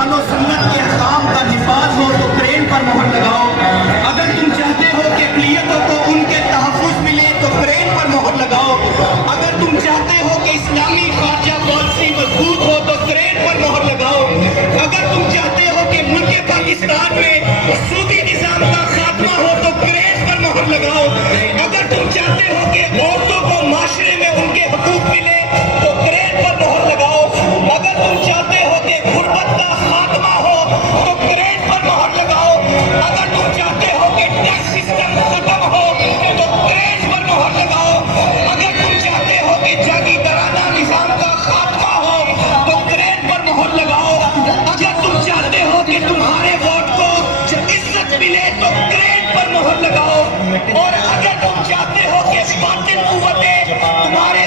قرآن و سنت کے احکام کا نفاذ ہو تو کرین پر مہر لگاؤ۔ اگر تم چاہتے ہو کہ اقلیتوں کو ان کے تحفظ ملے تو کرین پر مہر لگاؤ۔ اگر تم چاہتے ہو کہ اسلامی خارجہ پالیسی مضبوط ہو تو کرین پر مہر لگاؤ۔ اگر تم چاہتے ہو کہ ملک پاکستان میں سودی نظام کا خاتمہ ہو تو کرین پر مہر لگاؤ۔ اگر تم چاہتے ہو کہ عورتوں کو معاشرے میں ان کے حقوق ملے تو کرین پر مہر لگاؤ۔ اگر تم چاہتے ہو کہ غربت کا خاتمہ ہو تو کرین پر مہر لگاؤ۔ اگر تم چاہتے ہو کہ ٹیکس سسٹم ختم ہو تو کرین پر مہر لگاؤ۔ اگر تم چاہتے ہو کہ جاگیردارانہ نظام کا خاتمہ ہو تو کرین پر مہر لگاؤ۔ اگر تم چاہتے ہو کہ تمہارے ووٹ کو عزت ملے تو کرین پر مہر لگاؤ۔ اور اگر تم چاہتے ہو کہ باطل قوتیں تمہارے